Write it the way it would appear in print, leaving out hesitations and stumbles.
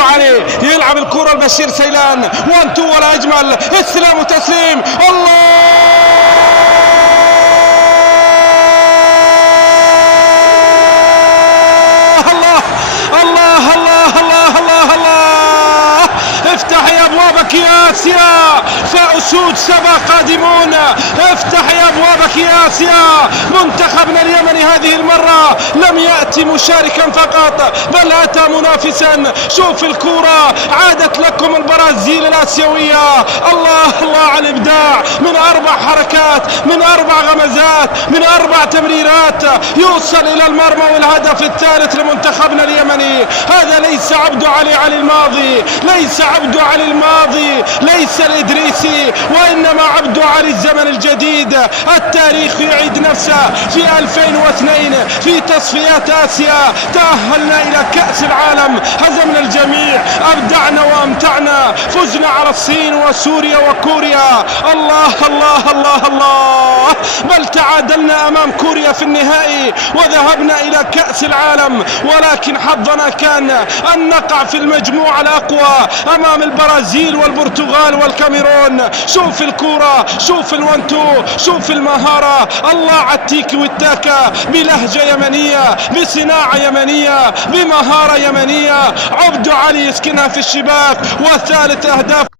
عبدو علي يلعب الكرة لبشير سيلان، 1 2 ولا اجمل، استلام وتسليم. افتح يا ابوابك يا اسيا، فاسود سبا قادمون. افتح يا ابوابك يا اسيا. منتخبنا اليمني هذه المره لم ياتي مشاركا فقط بل اتى منافسا. شوف الكره، عادت لكم البرازيل الاسيويه. الله على الابداع، من 4 حركات، من 4 غمزات، من 4 تمريرات يوصل الى المرمى، والهدف الثالث لمنتخبنا اليمني. هذا ليس عبدو علي الماضي، ليس عبدو علي الماضي، ليس الإدريسي، وإنما عبدو علي الزمن الجديد. التاريخ يعيد نفسه. في 2002 في تصفيات آسيا تأهلنا إلى كأس العالم، هزمنا الجميع، أبدعنا وأمتعنا، فزنا على الصين وسوريا وكوريا. الله، بل تعادلنا أمام كوريا في النهائي وذهبنا إلى كأس العالم، ولكن حظنا كان أن نقع في المجموعة الأقوى أمام البرازيل والبرتغال والكاميرون. شوف الكرة، شوف الوانتو، شوف المهارة. الله على التيكي والتاكا، بلهجة يمنية، بصناعة يمنية، بمهارة يمنية. عبدو علي يسكنها في الشباك، وثالث أهداف